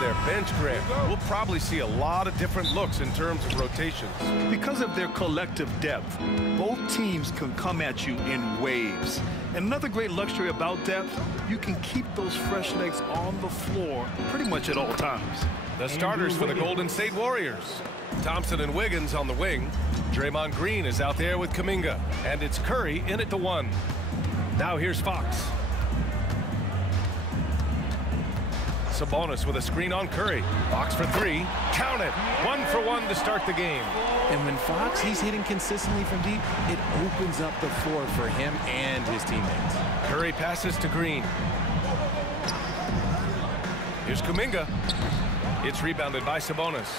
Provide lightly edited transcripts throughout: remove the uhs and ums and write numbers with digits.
their bench, Grant. We'll probably see a lot of different looks in terms of rotations. Because of their collective depth, both teams can come at you in waves. And another great luxury about depth, you can keep those fresh legs on the floor pretty much at all times. The starters for the Golden State Warriors. Thompson and Wiggins on the wing. Draymond Green is out there with Kuminga. And it's Curry in at the 1. Now here's Fox. Sabonis with a screen on Curry. Fox for 3. Count it. 1 for 1 to start the game. And when Fox, he's hitting consistently from deep, it opens up the floor for him and his teammates. Curry passes to Green. Here's Kuminga. It's rebounded by Sabonis.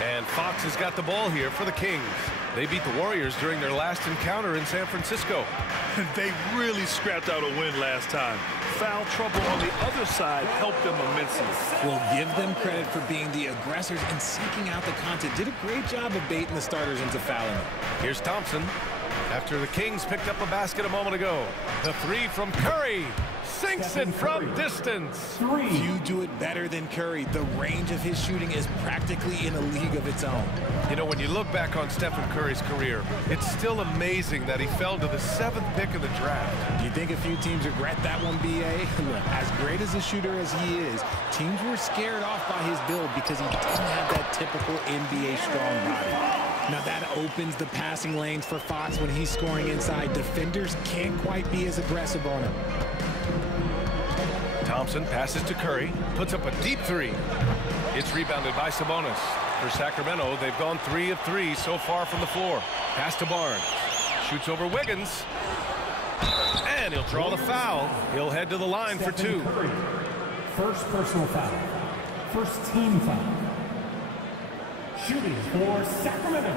And Fox has got the ball here for the Kings. They beat the Warriors during their last encounter in San Francisco. They really scrapped out a win last time. Foul trouble on the other side helped them immensely. We'll give them credit for being the aggressors and seeking out the content. Did a great job of baiting the starters into fouling them. Here's Thompson. After the Kings picked up a basket a moment ago. The 3 from Curry. Sinks it from distance. Few do it better than Curry. The range of his shooting is practically in a league of its own. You know, when you look back on Stephen Curry's career, it's still amazing that he fell to the 7th pick of the draft. You think a few teams regret that one, B.A.? Look, as great as a shooter as he is, teams were scared off by his build because he didn't have that typical NBA strong body. Now that opens the passing lanes for Fox when he's scoring inside. Defenders can't quite be as aggressive on him. Thompson passes to Curry, puts up a deep 3. It's rebounded by Sabonis. For Sacramento, they've gone 3 of 3 so far from the floor. Pass to Barnes. Shoots over Wiggins. And he'll draw the foul. He'll head to the line for 2. Curry. First personal foul. First team foul. Shooting for Sacramento,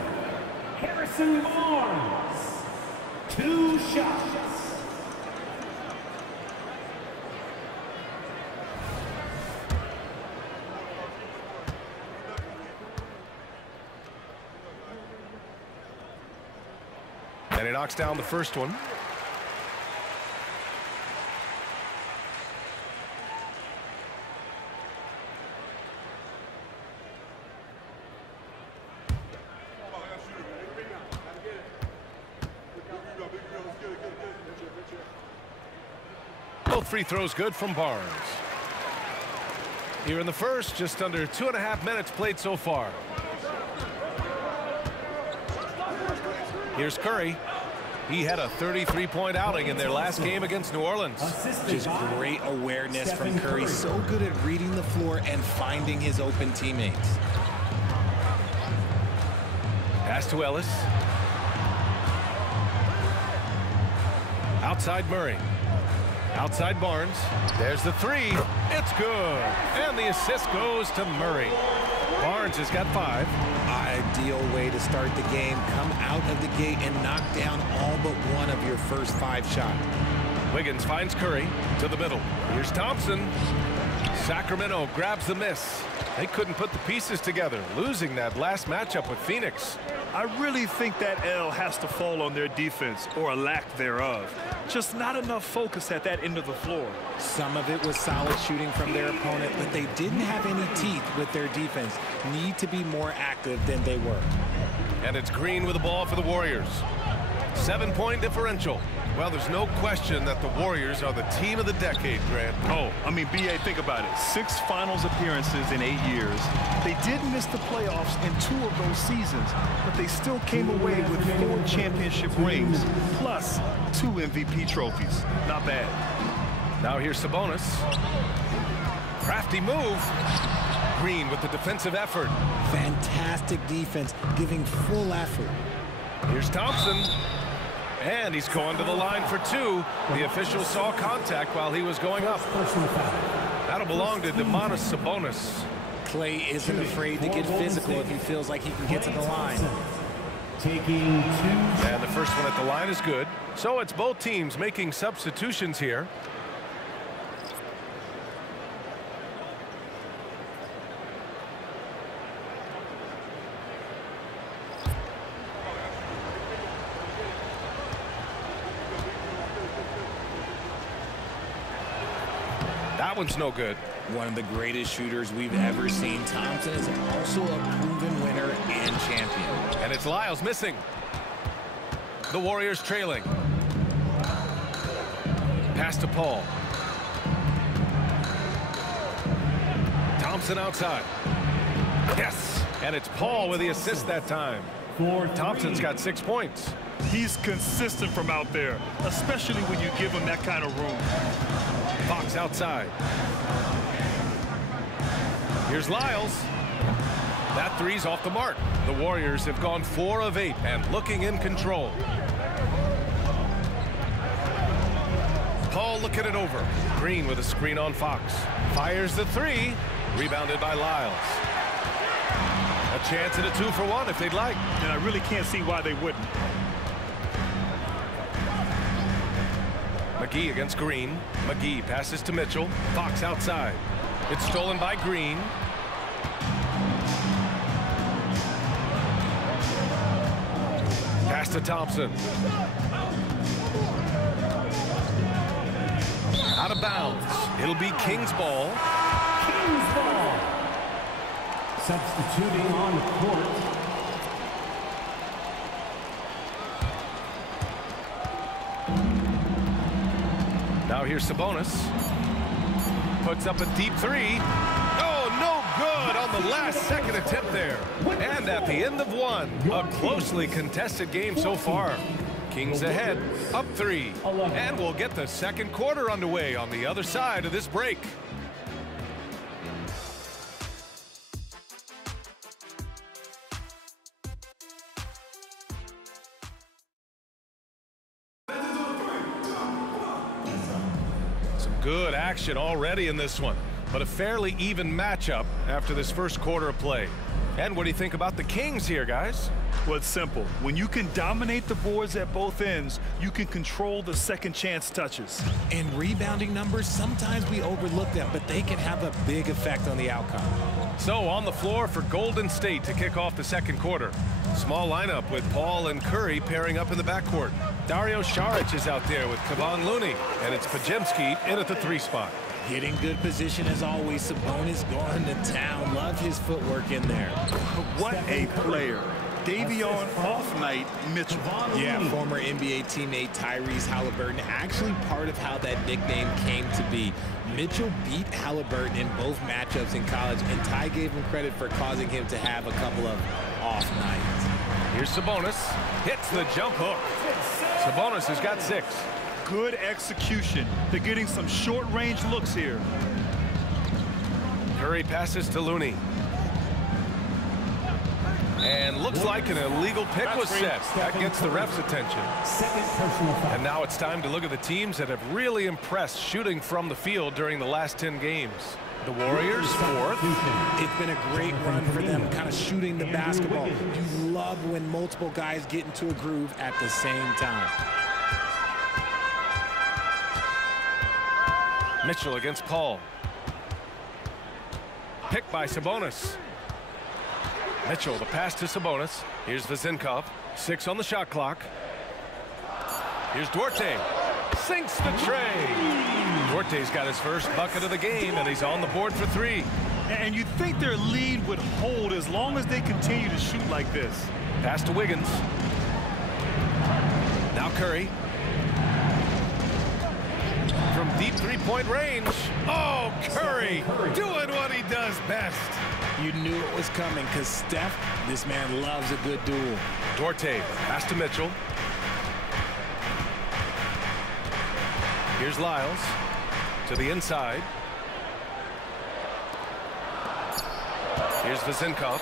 Harrison Barnes. 2 shots. And he knocks down the first one. Both free throws good from Barnes. Here in the first, just under 2.5 minutes played so far. Here's Curry. He had a 33-point outing in their last game against New Orleans. Just great awareness from Curry. So good at reading the floor and finding his open teammates. Pass to Ellis. Outside Murray. Outside Barnes. There's the 3. It's good. And the assist goes to Murray. Barnes has got 5. Ideal way to start the game. Come out of the gate and knock down all but one of your first 5 shots. Wiggins finds Curry to the middle. Here's Thompson. Sacramento grabs the miss. They couldn't put the pieces together, losing that last matchup with Phoenix. I really think that L has to fall on their defense, or a lack thereof. Just not enough focus at that end of the floor. Some of it was solid shooting from their opponent, but they didn't have any teeth with their defense. Need to be more active than they were. And it's Green with the ball for the Warriors. 7-point differential. Well, there's no question that the Warriors are the team of the decade, Grant. Oh, I mean, B.A., think about it. 6 finals appearances in 8 years. They did miss the playoffs in 2 of those seasons, but they still came away with 4 championship rings, plus 2 MVP trophies. Not bad. Now here's Sabonis. Crafty move. Green with the defensive effort. Fantastic defense, giving full effort. Here's Thompson. And he's going to the line for 2. The official saw contact while he was going up. That'll belong to Domantas Sabonis. Clay isn't afraid to get physical if he feels like he can get to the line. Taking 2. And the first one at the line is good. So it's both teams making substitutions here. That one's no good. One of the greatest shooters we've ever seen. Thompson is also a proven winner and champion. And it's Lyles missing. The Warriors trailing. Pass to Paul. Thompson outside. Yes, and it's Paul with the assist that time. Thompson's got 6 points. He's consistent from out there, especially when you give him that kind of room. Fox outside. Here's Lyles. That three's off the mark. The Warriors have gone 4 of 8 and looking in control. Paul looking it over. Green with a screen on Fox. Fires the three. Rebounded by Lyles. A chance at a 2-for-1 if they'd like. And I really can't see why they wouldn't. McGee against Green. McGee passes to Mitchell. Fox outside. It's stolen by Green. Pass to Thompson. Out of bounds. It'll be King's ball. King's ball. Substituting on the court. Now here's Sabonis. Puts up a deep three. Oh, no good on the last second attempt there. And at the end of one, a closely contested game so far. Kings ahead, up 3. And we'll get the second quarter underway on the other side of this break. Good action already in this one, but a fairly even matchup after this first quarter of play. And what do you think about the Kings here, guys? Well, it's simple. When you can dominate the boards at both ends, you can control the second chance touches. And rebounding numbers, sometimes we overlook them, but they can have a big effect on the outcome. So on the floor for Golden State to kick off the second quarter. Small lineup with Paul and Curry pairing up in the backcourt. Dario Saric is out there with Kevon Looney, and it's Pajemski in at the 3 spot. Getting good position as always. Sabonis going to town. Love his footwork in there. What a player. Davion off night, Mitchell. Yeah, former NBA teammate Tyrese Halliburton, actually part of how that nickname came to be. Mitchell beat Halliburton in both matchups in college, and Ty gave him credit for causing him to have a couple of off nights. Here's Sabonis. Hits the jump hook. Sabonis has got 6. Good execution. They're getting some short-range looks here. Curry passes to Looney. And looks like an illegal pick was set. That gets the ref's attention. Second personal foul. And now it's time to look at the teams that have really impressed shooting from the field during the last 10 games. The Warriors, 4th. It's been a great run for them, kind of shooting the basketball. You love when multiple guys get into a groove at the same time. Mitchell against Paul. Picked by Sabonis. Mitchell, the pass to Sabonis. Here's Vezenkov. 6 on the shot clock. Here's Duarte. Sinks the tray. Duarte's got his first bucket of the game, and he's on the board for 3. And you'd think their lead would hold as long as they continue to shoot like this. Pass to Wiggins. Now Curry. From deep 3-point range. Oh, Curry doing what he does best. You knew it was coming because Steph, this man loves a good duel. Duarte, pass to Mitchell. Here's Lyles to the inside. Here's Vezenkov.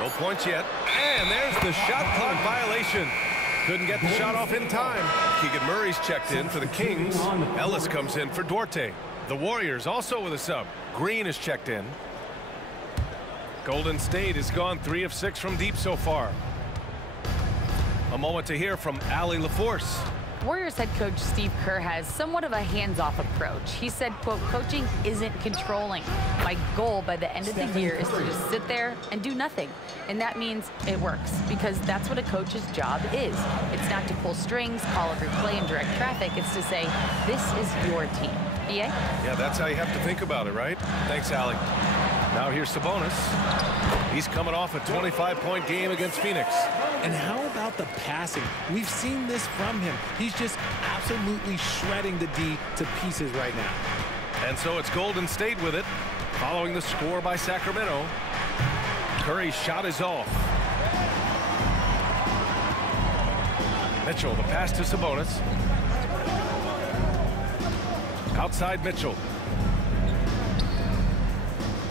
No points yet. And there's the shot clock violation. Couldn't get the shot off in time. Keegan Murray's checked in for the Kings. Ellis comes in for Duarte. The Warriors also with a sub. Green is checked in. Golden State has gone 3 of 6 from deep so far. A moment to hear from Allie LaForce. Warriors head coach Steve Kerr has somewhat of a hands-off approach. He said, quote, coaching isn't controlling. My goal by the end of the year is to just sit there and do nothing. And that means it works because that's what a coach's job is. It's not to pull strings, call every play, and direct traffic. It's to say, this is your team. B.A.? Yeah, that's how you have to think about it, right? Thanks, Allie. Now here's Sabonis. He's coming off a 25-point game against Phoenix. And how about the passing? We've seen this from him. He's just absolutely shredding the D to pieces right now. And so it's Golden State with it, following the score by Sacramento. Curry's shot is off. Mitchell, the pass to Sabonis. Outside Mitchell.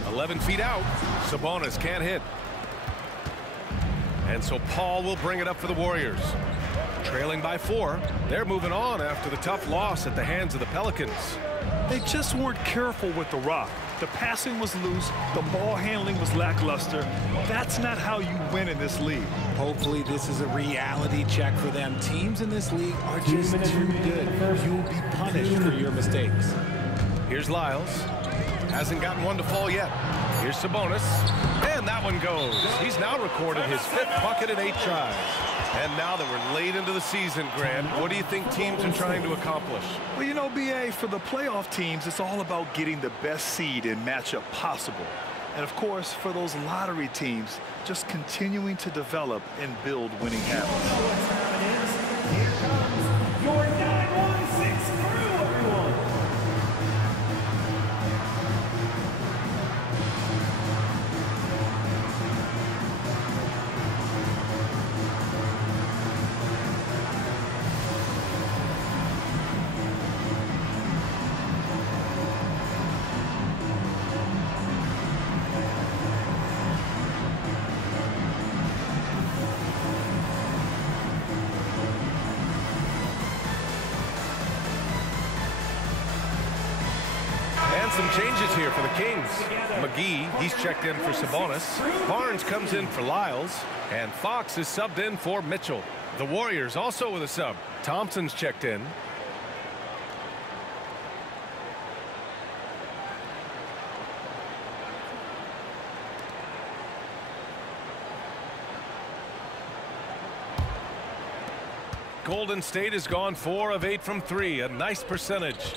11 feet out. Sabonis can't hit. And so Paul will bring it up for the Warriors. Trailing by 4. They're moving on after the tough loss at the hands of the Pelicans. They just weren't careful with the rock. The passing was loose. The ball handling was lackluster. That's not how you win in this league. Hopefully this is a reality check for them. Teams in this league are just too good. You'll be punished for your mistakes. Here's Lyles. Hasn't gotten one to fall yet. Here's Sabonis. And that one goes. He's now recorded his 5th bucket in 8 tries. And now that we're late into the season, Grant, what do you think teams are trying to accomplish? Well, you know, B.A., for the playoff teams, it's all about getting the best seed and matchup possible. And, of course, for those lottery teams, just continuing to develop and build winning habits. Here comes your 916 crew, everyone. Some changes here for the Kings. McGee, he's checked in for Sabonis. Barnes comes in for Lyles. And Fox is subbed in for Mitchell. The Warriors also with a sub. Thompson's checked in. Golden State has gone 4 of 8 from 3. A nice percentage.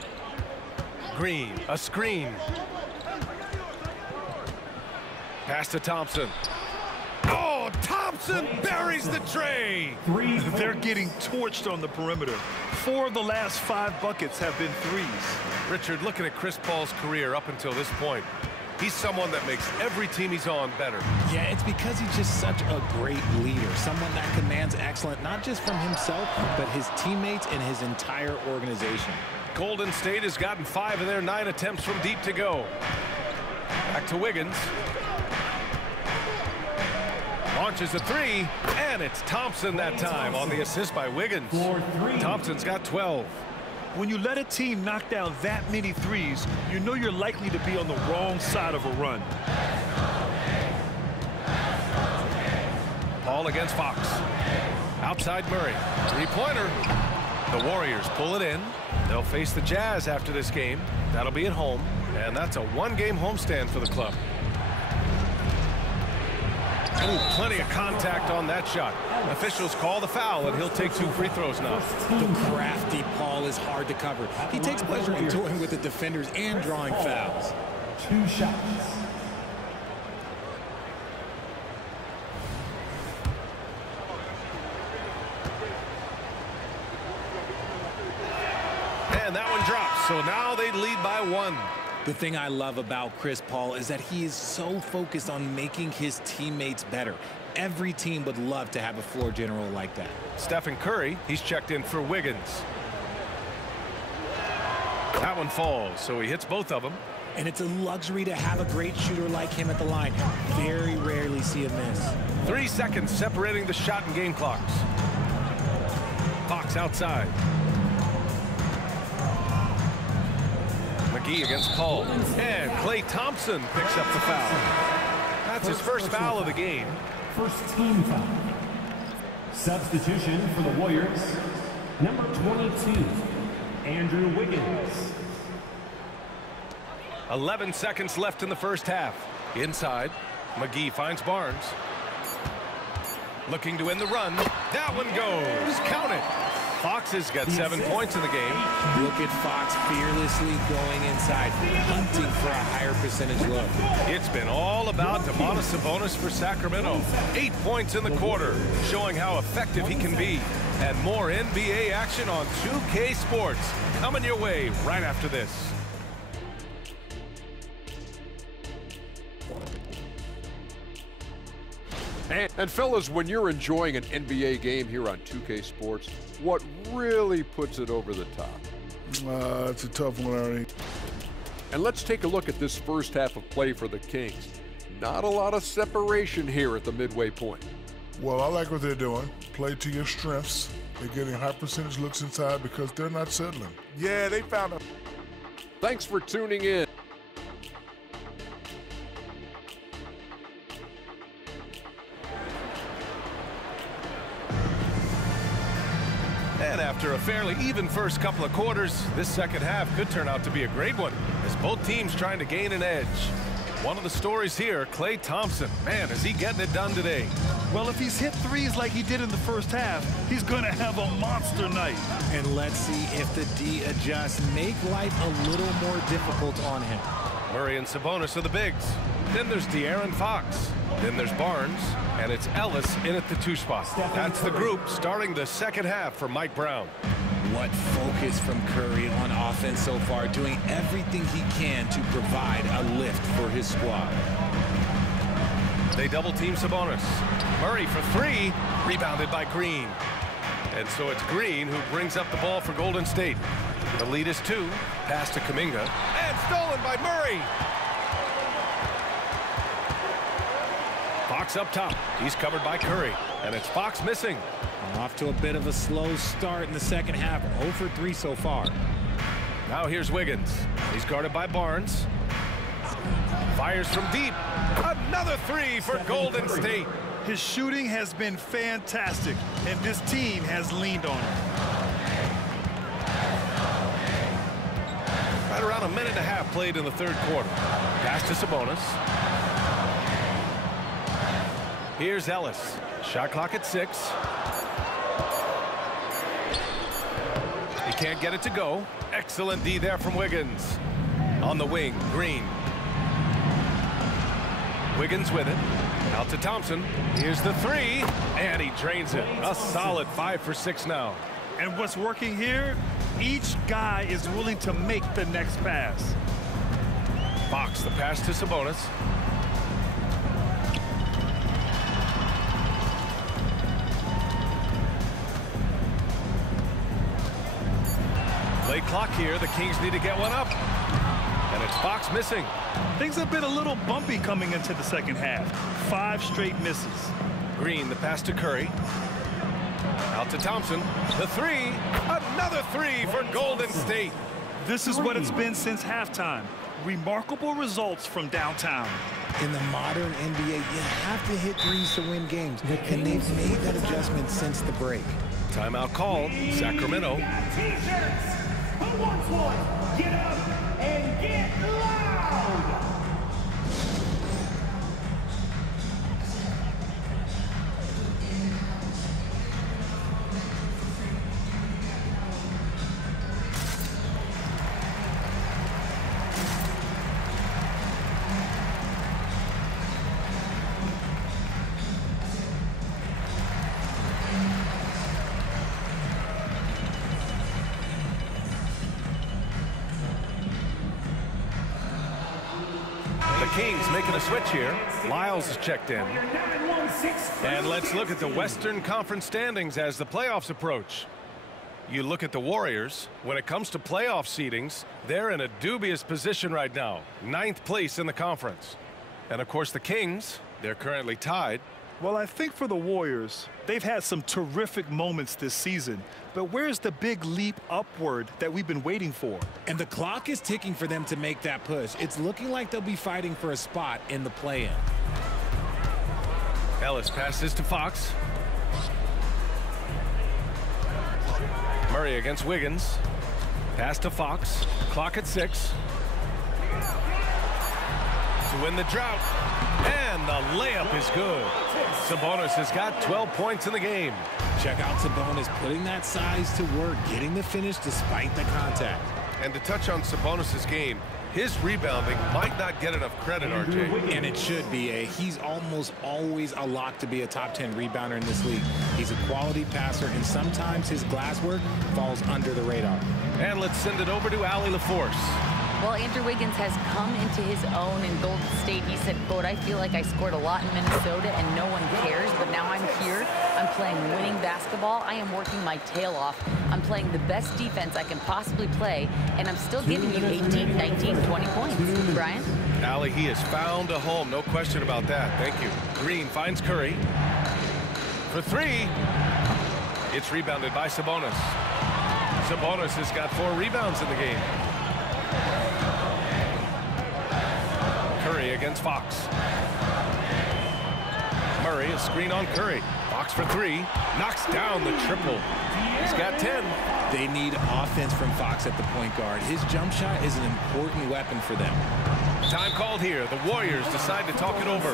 Green, a screen. Pass to Thompson. Oh, Thompson buries the tray. They're getting torched on the perimeter. 4 of the last 5 buckets have been threes. Richard, looking at Chris Paul's career up until this point, he's someone that makes every team he's on better. Yeah, it's because he's just such a great leader. Someone that commands excellence, not just from himself, but his teammates and his entire organization. Golden State has gotten 5 of their 9 attempts from deep to go. Back to Wiggins. Launches a 3, and it's Thompson that time on the assist by Wiggins. Thompson's got 12. When you let a team knock down that many threes, you know you're likely to be on the wrong side of a run. Paul against Fox. Outside Murray. 3-pointer. The Warriors pull it in. They'll face the Jazz after this game. That'll be at home, and that's a 1-game homestand for the club. Ooh, plenty of contact on that shot. Officials call the foul, and he'll take 2 free throws now. The crafty Paul is hard to cover. He takes pleasure in toying with the defenders and drawing fouls. 2 shots. And that one drops, so now they lead by 1. The thing I love about Chris Paul is that he is so focused on making his teammates better. Every team would love to have a floor general like that. Stephen Curry, he's checked in for Wiggins. That one falls, so he hits both of them. And it's a luxury to have a great shooter like him at the line. Very rarely see a miss. 3 seconds separating the shot and game clocks. Fox outside. McGee against Paul. And Klay Thompson picks up the foul. That's his first foul of the game. First team foul. Substitution for the Warriors. Number 22, Andrew Wiggins. 11 seconds left in the first half. Inside, McGee finds Barnes. Looking to end the run. That one goes. Count it. Fox has got 7 points in the game. Look at Fox fearlessly going inside, hunting for a higher percentage look. It's been all about Domantas Sabonis for Sacramento. 8 points in the quarter, showing how effective he can be. And more NBA action on 2K Sports coming your way right after this. And fellas, when you're enjoying an NBA game here on 2K Sports, what really puts it over the top? It's a tough one, Ernie. And let's take a look at this first half of play for the Kings. Not a lot of separation here at the midway point. Well, I like what they're doing. Play to your strengths. They're getting high percentage looks inside because they're not settling. Yeah, they found them. Thanks for tuning in. And after a fairly even first couple of quarters, this second half could turn out to be a great one, as both teams trying to gain an edge. One of the stories here, Klay Thompson. Man, is he getting it done today. Well, if he's hit threes like he did in the first half, he's going to have a monster night. And let's see if the D adjusts, make life a little more difficult on him. Murray and Sabonis are the bigs. Then there's De'Aaron Fox. Then there's Barnes. And it's Ellis in at the 2 spot. That's the group starting the second half for Mike Brown. What focus from Curry on offense so far, doing everything he can to provide a lift for his squad. They double team Sabonis. Murray for 3, rebounded by Green. And so it's Green who brings up the ball for Golden State. The lead is 2, pass to Kuminga, and stolen by Murray. Fox up top. He's covered by Curry, and it's Fox missing. Off to a bit of a slow start in the second half. 0 for 3 so far. Now here's Wiggins. He's guarded by Barnes. Fires from deep. Another 3 for Golden State. His shooting has been fantastic, and this team has leaned on him. Right around a minute and a half played in the third quarter. Pass to Sabonis. Here's Ellis. Shot clock at 6. He can't get it to go. Excellent D there from Wiggins. On the wing, Green. Wiggins with it. Out to Thompson. Here's the 3, and he drains it. A solid 5 for 6 now. And what's working here, each guy is willing to make the next pass. Fox, the pass to Sabonis. Late clock here. The Kings need to get one up. And it's Fox missing. Things have been a little bumpy coming into the second half. 5 straight misses. Green, the pass to Curry. Out to Thompson. The 3. Another 3 for Golden State. This is what it's been since halftime. Remarkable results from downtown. In the modern NBA, you have to hit threes to win games. And they've made that adjustment since the break. Timeout called. Sacramento. T-shirts. Who wants one? Get up and get loud! Kings making a switch here. Lyles is checked in. And let's look at the Western Conference standings as the playoffs approach. You look at the Warriors. When it comes to playoff seedings, they're in a dubious position right now. 9th place in the conference. And of course the Kings, they're currently tied. Well, I think for the Warriors, they've had some terrific moments this season. But where's the big leap upward that we've been waiting for? And the clock is ticking for them to make that push. It's looking like they'll be fighting for a spot in the play-in. Ellis passes to Fox. Murray against Wiggins. Pass to Fox. Clock at 6. to win the drought. And the layup is good. Sabonis has got 12 points in the game. Check out Sabonis putting that size to work, getting the finish despite the contact. And to touch on Sabonis' game, his rebounding might not get enough credit, RJ. And it should be. He's almost always a lock to be a top 10 rebounder in this league. He's a quality passer, and sometimes his glass work falls under the radar. And let's send it over to Allie LaForce. Well, Andrew Wiggins has come into his own in Golden State. He said, quote, I feel like I scored a lot in Minnesota and no one cares, but now I'm here. I'm playing winning basketball. I am working my tail off. I'm playing the best defense I can possibly play, and I'm still giving you 18, 19, 20 points. Brian? Allie, he has found a home. No question about that. Thank you. Green finds Curry. For three. It's rebounded by Sabonis. Sabonis has got 4 rebounds in the game. Curry against Fox. Murray, a screen on Curry. Fox for 3. Knocks down the triple. He's got 10. They need offense from Fox at the point guard. His jump shot is an important weapon for them. Time called here. The Warriors decide to talk it over.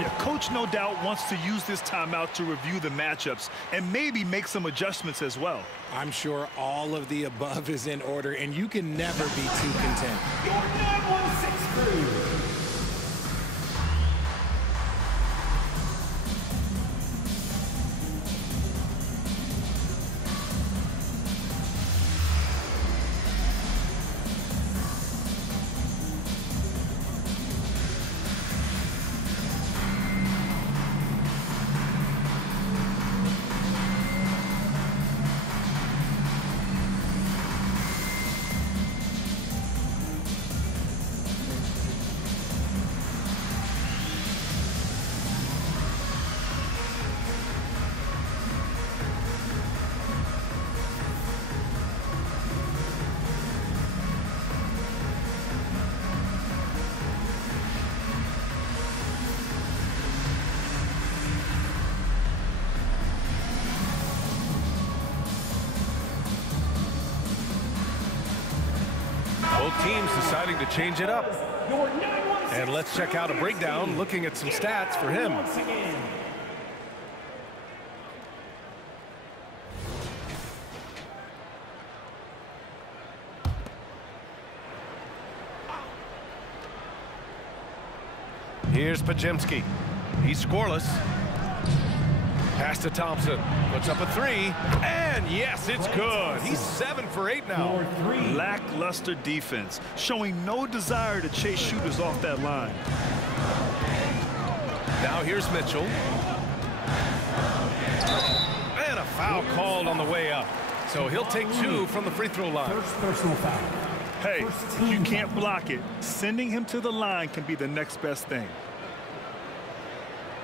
Yeah, coach no doubt wants to use this timeout to review the matchups and maybe make some adjustments as well. I'm sure all of the above is in order, and you can never be too content. Your 9-1-6 crew. Both teams deciding to change it up. And let's check out a breakdown looking at some stats for him. Here's Pajemski. He's scoreless. Pass to Thompson. Puts up a 3. And yes, it's good. He's 7 for 8 now. Lackluster defense, showing no desire to chase shooters off that line. Now here's Mitchell. And a foul called on the way up. So he'll take 2 from the free throw line. First personal foul. Hey, if you can't block it, sending him to the line can be the next best thing.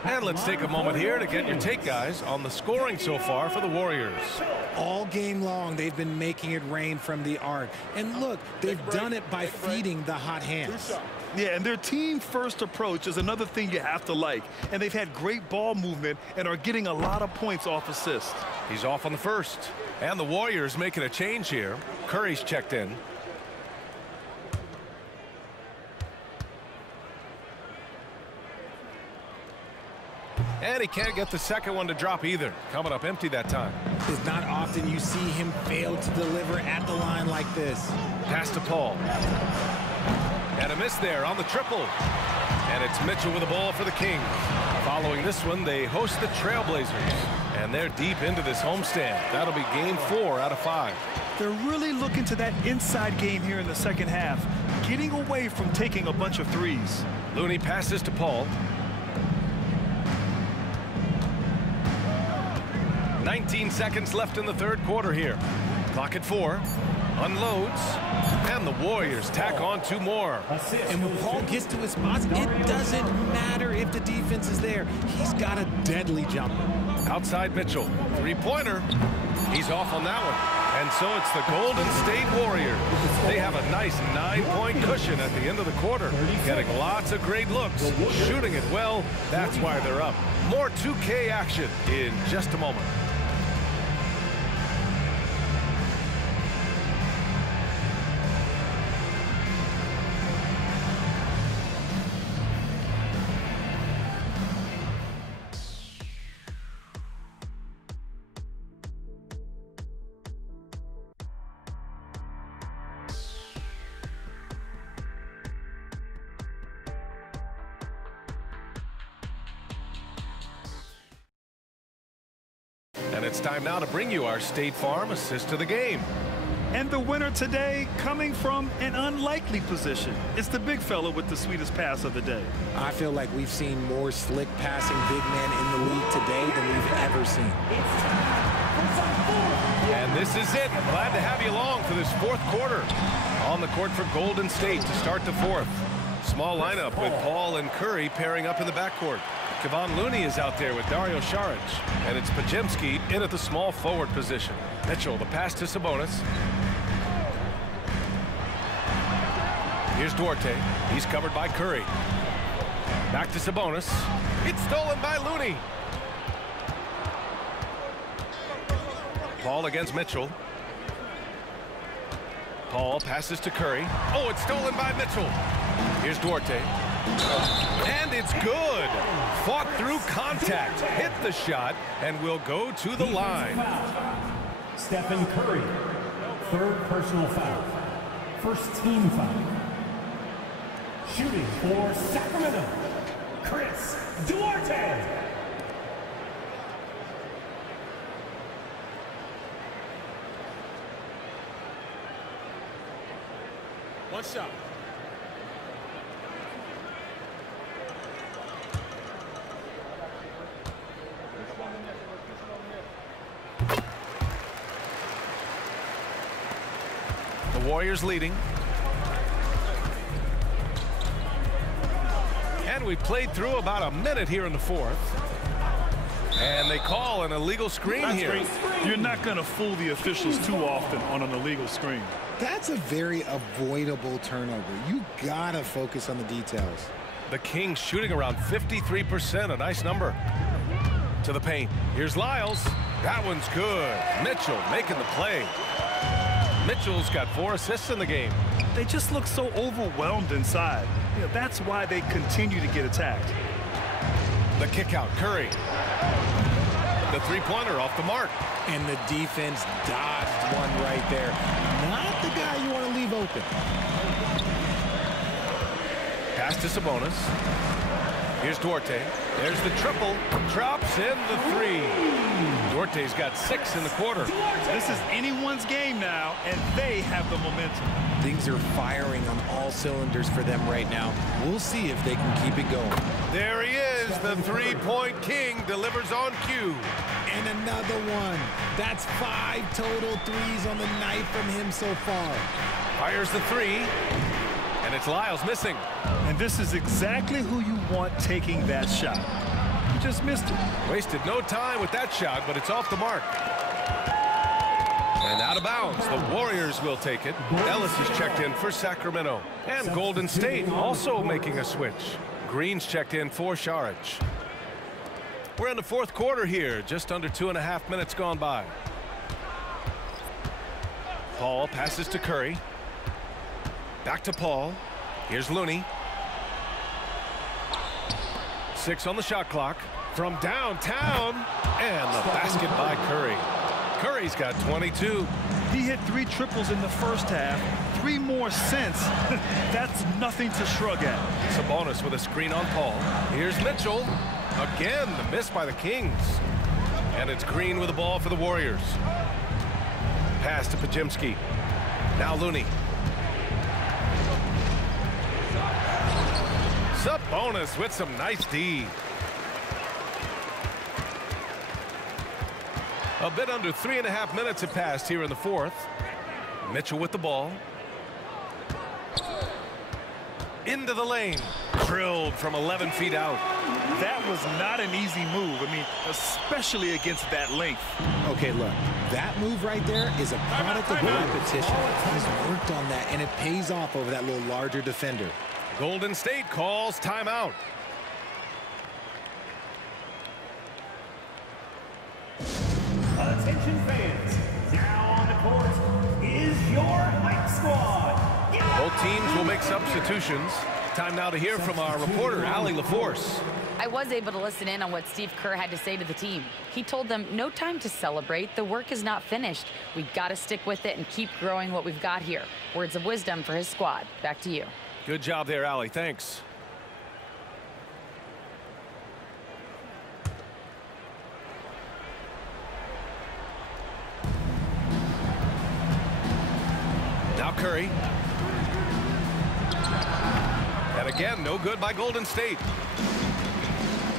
And let's take a moment here to get your take, guys, on the scoring so far for the Warriors. All game long, they've been making it rain from the arc. And look, they've done it by feeding the hot hands. Yeah, and their team-first approach is another thing you have to like. And they've had great ball movement and are getting a lot of points off assists. He's off on the first. And the Warriors making a change here. Curry's checked in. And he can't get the second one to drop either. Coming up empty that time. It's not often you see him fail to deliver at the line like this. Pass to Paul. And a miss there on the triple. And it's Mitchell with the ball for the Kings. Following this one, they host the Trailblazers. And they're deep into this homestand. That'll be game 4 out of 5. They're really looking to that inside game here in the second half, getting away from taking a bunch of threes. Looney passes to Paul. 19 seconds left in the third quarter here. Clock at 4. Unloads. And the Warriors tack on 2 more. And when Paul gets to his spots, it doesn't matter if the defense is there. He's got a deadly jumper. Outside Mitchell. 3-pointer. He's off on that one. And so it's the Golden State Warriors. They have a nice 9-point cushion at the end of the quarter. Getting lots of great looks. Shooting it well. That's why they're up. More 2K action in just a moment. it's time now to bring you our State Farm assist of the game. And the winner today coming from an unlikely position. It's the big fella with the sweetest pass of the day. I feel like we've seen more slick passing big men in the league today than we've ever seen. And this is it. Glad to have you along for this fourth quarter. On the court for Golden State to start the fourth. Small lineup with Paul and Curry pairing up in the backcourt. Kevon Looney is out there with Dario Saric. And it's Podziemski in at the small forward position. Mitchell, the pass to Sabonis. Here's Duarte. He's covered by Curry. Back to Sabonis. It's stolen by Looney. Paul against Mitchell. Paul passes to Curry. Oh, it's stolen by Mitchell. Here's Duarte. And it's good. Fought through contact. Hit the shot and will go to the line. Stephen Curry, third personal foul. First team foul. Shooting for Sacramento, Chris Duarte. One shot. The Warriors leading. And we played through about a minute here in the fourth. And they call an illegal screen here. You're not going to fool the officials too often on an illegal screen. That's a very avoidable turnover. You gotta focus on the details. The Kings shooting around 53%, a nice number. To the paint. Here's Lyles. That one's good. Mitchell making the play. Mitchell's got 4 assists in the game. They just look so overwhelmed inside. You know, that's why they continue to get attacked. The kick out, Curry. The three-pointer off the mark. And the defense dodged one right there. Not the guy you want to leave open. Pass to Sabonis. Here's Duarte. There's the triple. Drops in the 3. Duarte's got 6 in the quarter. This is anyone's game now, and they have the momentum. Things are firing on all cylinders for them right now. We'll see if they can keep it going. There he is. The three-point king delivers on cue. And another one. That's 5 total threes on the night from him so far. Fires the 3. And it's Lyles missing. And this is exactly who you want taking that shot. He just missed it. Wasted no time with that shot, but it's off the mark. And out of bounds. The Warriors will take it. Ellis is checked in for Sacramento. And Golden State also making a switch. Green's checked in for Saric. We're in the fourth quarter here. Just under 2.5 minutes gone by. Paul passes to Curry. Back to Paul. Here's Looney. 6 on the shot clock. From downtown. And the basket by Curry. Curry's got 22. He hit 3 triples in the first half. 3 more since. That's nothing to shrug at. Sabonis with a screen on Paul. Here's Mitchell. Again, the miss by the Kings. And it's Green with the ball for the Warriors. Pass to Podziemski. Now Looney. Sabonis with some nice D. A bit under 3.5 minutes have passed here in the fourth. Mitchell with the ball. Into the lane. Drilled from 11 feet out. That was not an easy move. I mean, especially against that length. Okay, look, that move right there is a product of repetition. He's worked on that, and it pays off over that little larger defender. Golden State calls timeout. Attention fans, now on the court is your hype squad. Both teams will make substitutions. Time now to hear from our reporter, Allie LaForce. I was able to listen in on what Steve Kerr had to say to the team. He told them no time to celebrate. The work is not finished. We've got to stick with it and keep growing what we've got here. Words of wisdom for his squad. Back to you. Good job there, Allie. Thanks. Curry. And again, no good by Golden State.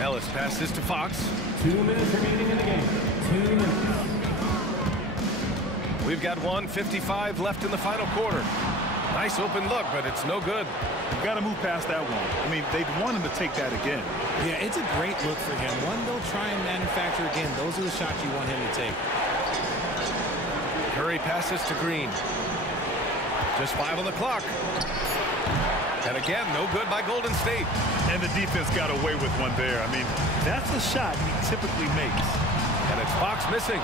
Ellis passes to Fox. 2 minutes remaining in the game. 2 minutes. We've got 1:55 left in the final quarter. Nice open look, but it's no good. You've got to move past that one. I mean, they'd want him to take that again. Yeah, it's a great look for him. One they'll try and manufacture again. Those are the shots you want him to take. Curry passes to Green. Just 5 on the clock. And again, no good by Golden State. And the defense got away with one there. I mean, that's a shot he typically makes. And it's Fox missing.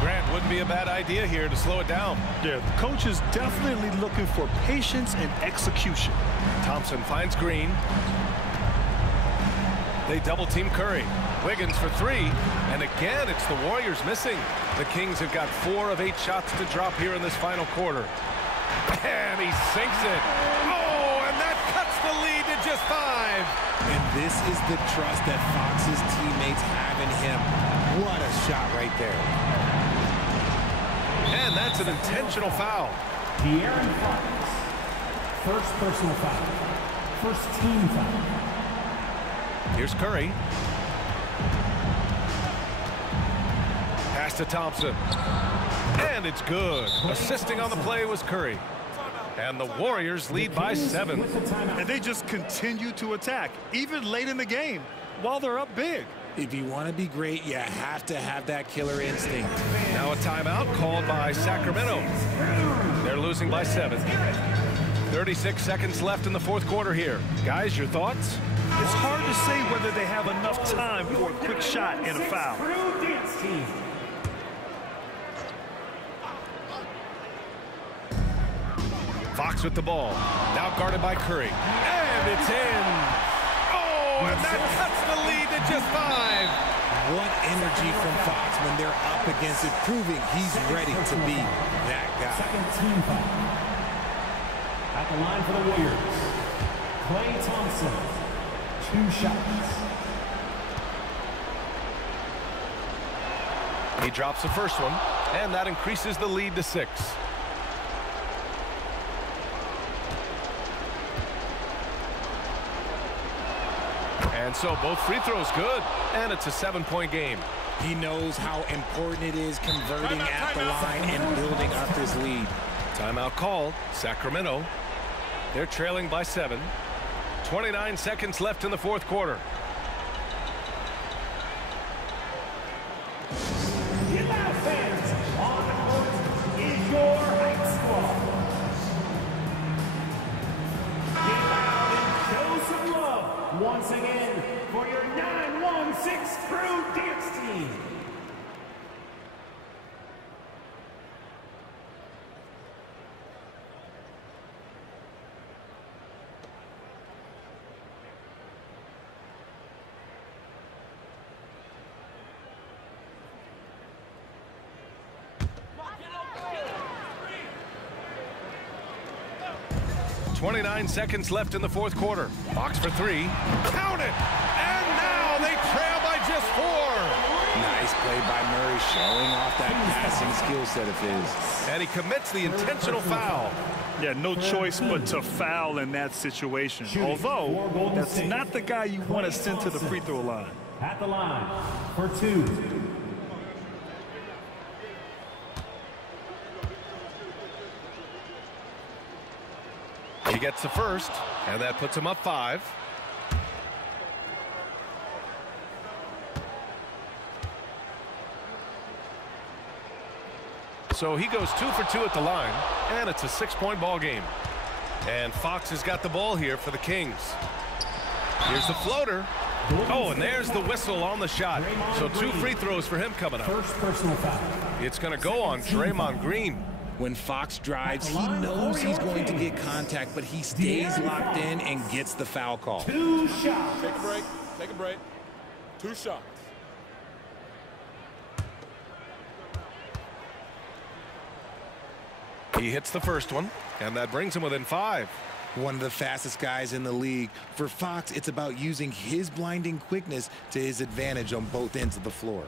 Grant, wouldn't be a bad idea here to slow it down. Yeah, the coach is definitely looking for patience and execution. Thompson finds Green. They double team Curry. Wiggins for 3. And again, it's the Warriors missing. The Kings have got 4 of 8 shots to drop here in this final quarter. And he sinks it. Oh, and that cuts the lead to just 5. And this is the trust that Fox's teammates have in him. What a shot right there. And that's an intentional foul. De'Aaron Fox. First personal foul. First team foul. Here's Curry. Pass to Thompson. And it's good. Assisting on the play was Curry. And the Warriors lead by 7. And they just continue to attack, even late in the game, while they're up big. If you want to be great, you have to have that killer instinct. Now a timeout called by Sacramento. They're losing by 7. 36 seconds left in the fourth quarter here. Guys, your thoughts? It's hard to say whether they have enough time for a quick shot and a foul. Fox with the ball. Now guarded by Curry. And it's in. Oh, and that cuts the lead to just 5. What energy from Fox when they're up against it, proving he's ready to be that guy. Second team foul. At the line for the Warriors, Klay Thompson. 2 shots. He drops the first one, and that increases the lead to 6. And so both free throws good, and it's a 7-point game. He knows how important it is converting at the line and building up this lead. Timeout called. Sacramento. They're trailing by 7. 29 seconds left in the fourth quarter. Get loud, fans. On the court is your hype squad. Get loud and show some love once again for your 916 Crew Dance Team. .29 seconds left in the fourth quarter. Fox for 3. Count it! And now they trail by just 4. Nice play by Murray, showing off that passing skill set of his. And he commits the intentional foul. Yeah, no choice but to foul in that situation. Although, that's not the guy you want to send to the free throw line. At the line for 2. He gets the first, and that puts him up 5. So he goes 2 for 2 at the line, and it's a 6-point ball game. And Fox has got the ball here for the Kings. Here's the floater. Oh, and there's the whistle on the shot. So 2 free throws for him coming up. First personal foul. It's going to go on Draymond Green. When Fox drives, he knows he's going to get contact, but he stays locked in and gets the foul call. 2 shots. Take a break. Take a break. 2 shots. He hits the first one, and that brings him within 5. One of the fastest guys in the league. For Fox, it's about using his blinding quickness to his advantage on both ends of the floor.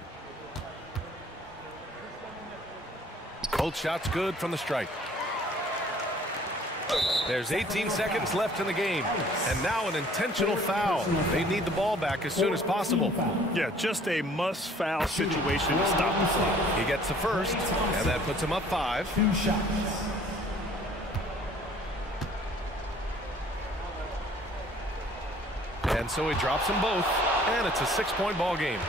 Both shots good from the strike. There's 18 seconds left in the game. And now an intentional foul. They need the ball back as soon as possible. Yeah, just a must-foul situation to stop the clock. He gets the first, and that puts him up 5. 2 shots. And so he drops them both, and it's a 6-point ball game.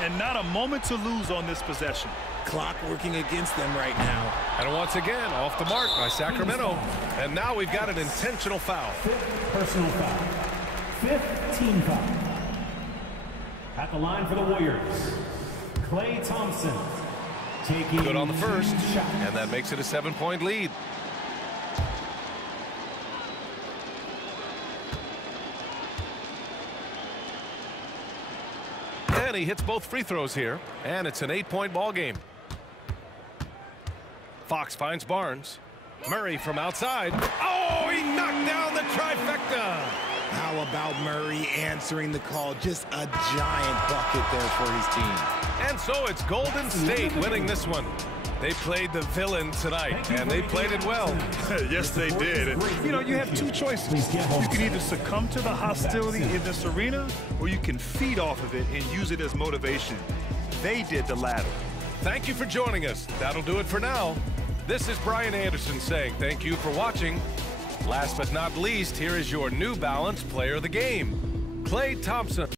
And not a moment to lose on this possession. Clock working against them right now. And once again, off the mark by Sacramento. And now we've got an intentional foul. 5th personal foul. 5th team foul. At the line for the Warriors, Klay Thompson taking Good on the first, 2 shots. and that makes it a 7-point lead. And he hits both free throws here, and it's an 8-point ball game. Fox finds Barnes. Murray from outside. Oh, he knocked down the trifecta. How about Murray answering the call? Just a giant bucket there for his team. And so it's Golden State winning this one. They played the villain tonight, and they played it well. Yes, they did. You know, you have 2 choices. You can either succumb to the hostility in this arena, or you can feed off of it and use it as motivation. They did the latter. Thank you for joining us. That'll do it for now. This is Brian Anderson saying thank you for watching. Last but not least, here is your New Balance player of the game, Klay Thompson.